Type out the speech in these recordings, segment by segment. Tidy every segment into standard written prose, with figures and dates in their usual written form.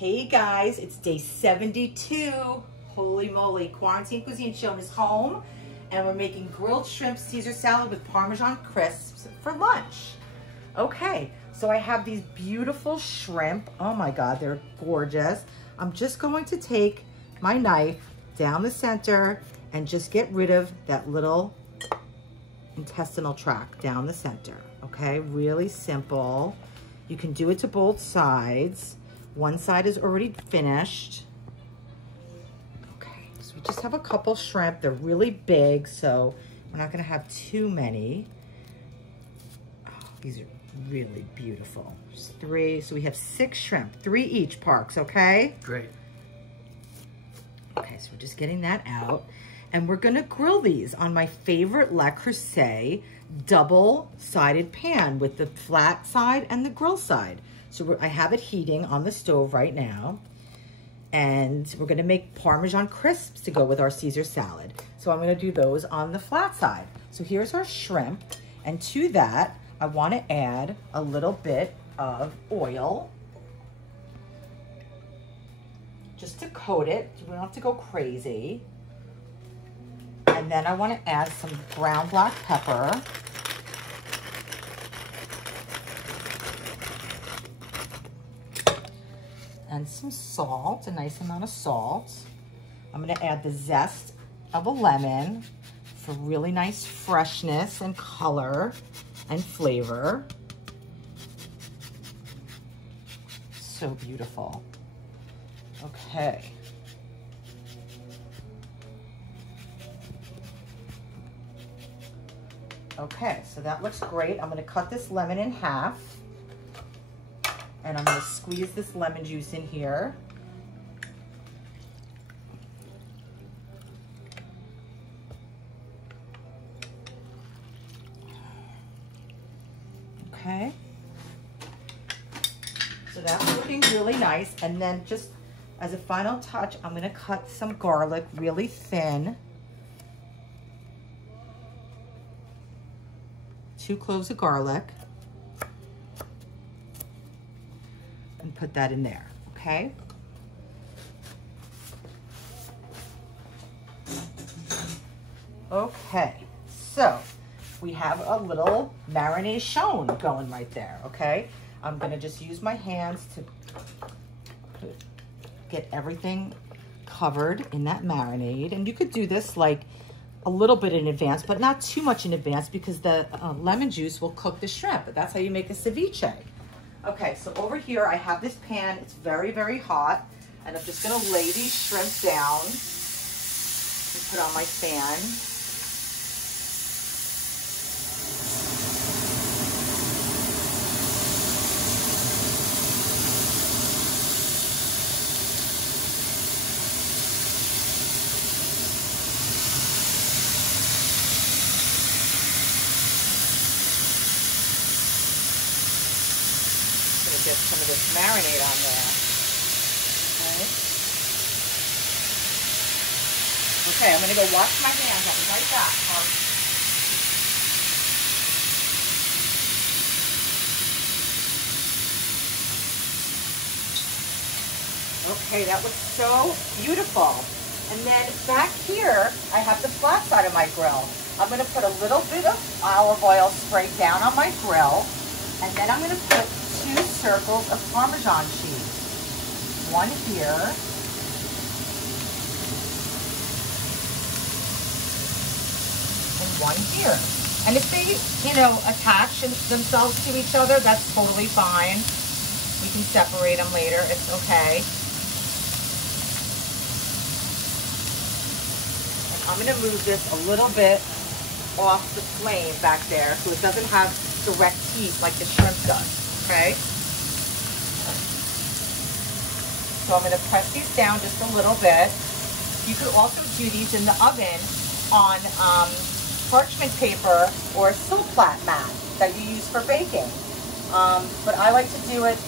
Hey guys, it's day 72. Holy moly, Quarantine Cuisine. Schoen is home and we're making grilled shrimp Caesar salad with Parmesan crisps for lunch. Okay, so I have these beautiful shrimp. Oh my God, they're gorgeous. I'm just going to take my knife down the center and just get rid of that little intestinal tract down the center. Okay, really simple. You can do it to both sides. One side is already finished. Okay, so we just have a couple shrimp. They're really big, so we're not gonna have too many. Oh, these are really beautiful. There's 3, so we have 6 shrimp, 3 each, Parks, okay? Great. Okay, so we're just getting that out. And we're gonna grill these on my favorite Le Creuset double-sided pan with the flat side and the grill side. So I have it heating on the stove right now. And we're gonna make Parmesan crisps to go with our Caesar salad. So I'm gonna do those on the flat side. So here's our shrimp. And to that, I wanna add a little bit of oil just to coat it. We don't have to go crazy. And then I wanna add some ground black pepper. And some salt, a nice amount of salt. I'm gonna add the zest of a lemon for really nice freshness and color and flavor. So beautiful. Okay. Okay, so that looks great. I'm gonna cut this lemon in half. And I'm gonna squeeze this lemon juice in here. Okay. So that's looking really nice. And then just as a final touch, I'm gonna cut some garlic really thin. 2 cloves of garlic. And put that in there, okay? Okay, so we have a little marinade Schoen going right there, okay? I'm gonna just use my hands to get everything covered in that marinade. And you could do this like a little bit in advance, but not too much in advance because the lemon juice will cook the shrimp. That's how you make a ceviche. Okay, so over here I have this pan. It's very, very hot. And I'm just gonna lay these shrimp down and put on my fan. Get some of this marinade on there. Okay, I'm gonna go wash my hands. I'll be right back. Okay, that looks so beautiful. And then back here, I have the flat side of my grill. I'm gonna put a little bit of olive oil sprayed down on my grill. And then I'm gonna put 2 circles of Parmesan cheese. One here. And one here. And if they, attach themselves to each other, that's totally fine. We can separate them later, it's okay. And I'm gonna move this a little bit off the flame back there so it doesn't have direct heat like the shrimp does. Okay, so I'm going to press these down just a little bit. You could also do these in the oven on parchment paper or silk flat mat that you use for baking. But I like to do it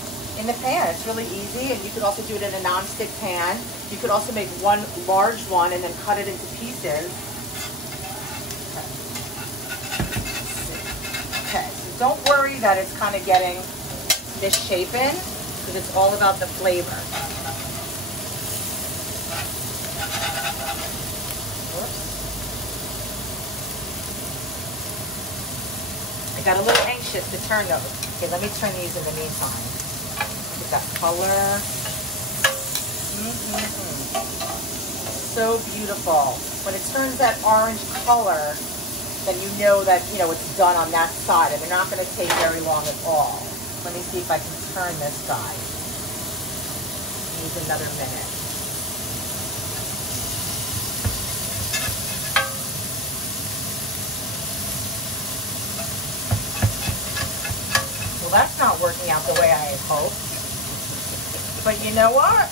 in the pan. It's really easy, and you could also do it in a non-stick pan. You could also make one large one and then cut it into pieces. Okay, so don't worry that it's kind of getting misshapen because it's all about the flavor. I got a little anxious to turn those. Okay, let me turn these in the meantime. Look at that color. So beautiful. When it turns that orange color, then you know that, you know, it's done on that side, and they're not going to take very long at all. Let me see if I can turn this side. Needs another minute. Well, that's not working out the way I had hoped. But you know what?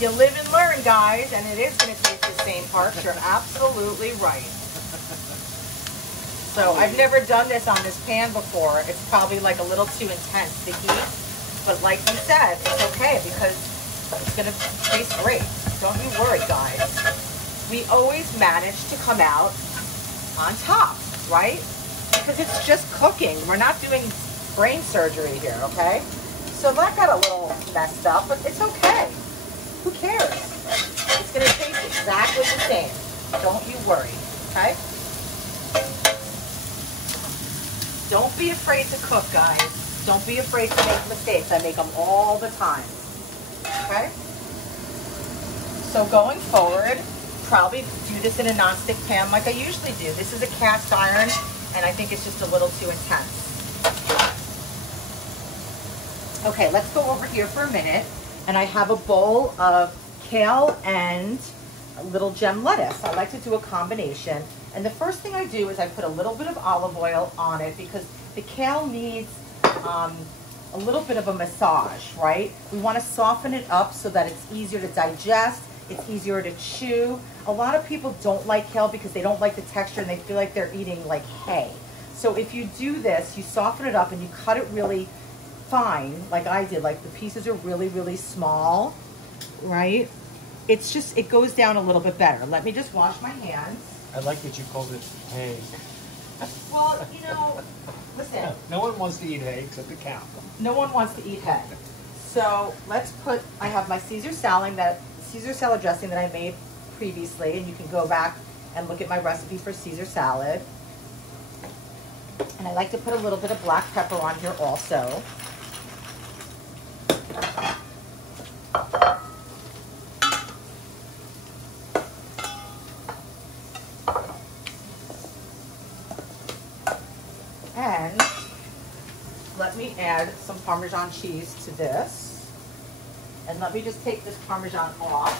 You live and learn, guys, and it is going to taste the same parts. You're absolutely right. So I've never done this on this pan before. It's probably like a little too intense to heat. But like you said, it's okay because it's going to taste great. Don't you worry, guys. We always manage to come out on top, right? Because it's just cooking. We're not doing brain surgery here, okay? So that got a little messed up, but it's okay. Who cares? It's going to taste exactly the same. Don't you worry, okay? Don't be afraid to cook, guys. Don't be afraid to make mistakes. I make them all the time, okay? So going forward, probably do this in a non-stick pan like I usually do. This is a cast iron, and I think it's just a little too intense. Okay, let's go over here for a minute. And I have a bowl of kale and a little gem lettuce. I like to do a combination. And the first thing I do is I put a little bit of olive oil on it because the kale needs a little bit of a massage, right? We want to soften it up so that it's easier to digest, it's easier to chew. A lot of people don't like kale because they don't like the texture and they feel like they're eating like hay. So if you do this, you soften it up and you cut it really fine, like I did, like the pieces are really, really small, right? It's just, it goes down a little bit better. Let me just wash my hands. I like that you called it hay. Well, you know, listen. No one wants to eat hay except the cow. No one wants to eat hay. So let's put, I have my Caesar salad dressing that I made previously, and you can go back and look at my recipe for Caesar salad. And I like to put a little bit of black pepper on here also. And let me add some Parmesan cheese to this. And let me just take this Parmesan off.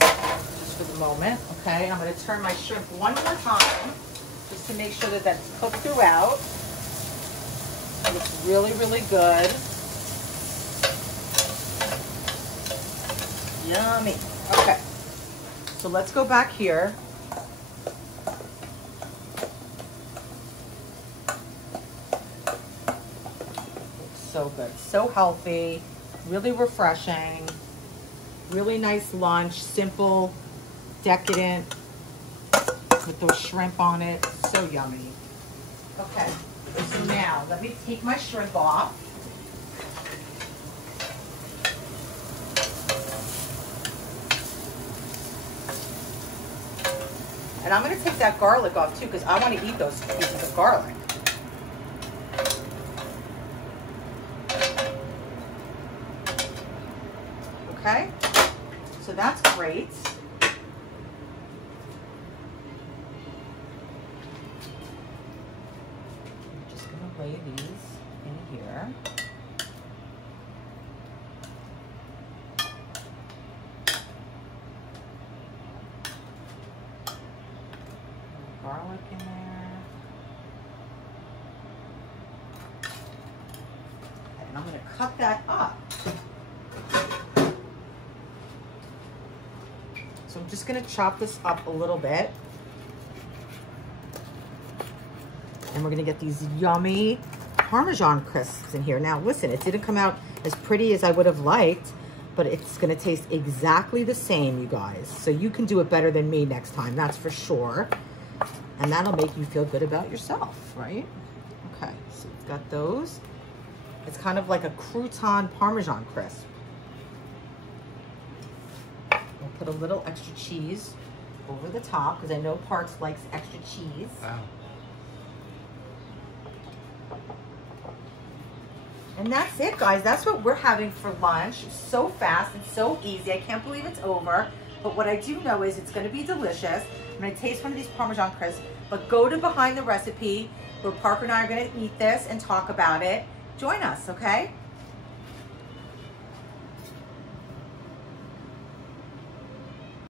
Just for the moment, okay? I'm going to turn my shrimp one more time just to make sure that that's cooked throughout. It looks really, really good. Yummy. Okay. So let's go back here. So good, so healthy, really refreshing, really nice lunch, simple, decadent, with those shrimp on it, so yummy. Okay, so now let me take my shrimp off. And I'm gonna take that garlic off too because I want to eat those pieces of garlic. Okay, so that's great. I'm just going to lay these in here. Garlic in there. And I'm going to cut that up. So I'm just going to chop this up a little bit. And we're going to get these yummy Parmesan crisps in here. Now, listen, it didn't come out as pretty as I would have liked, but it's going to taste exactly the same, you guys. So you can do it better than me next time, that's for sure. And that'll make you feel good about yourself, right? Okay, so we've got those. It's kind of like a crouton Parmesan crisp. Put a little extra cheese over the top because I know Parks likes extra cheese. Wow. And that's it, guys. That's what we're having for lunch. So fast and so easy. I can't believe it's over. But what I do know is it's going to be delicious. I'm going to taste one of these Parmesan crisps. But go to Behind the Recipe where Parker and I are going to eat this and talk about it. Join us, okay?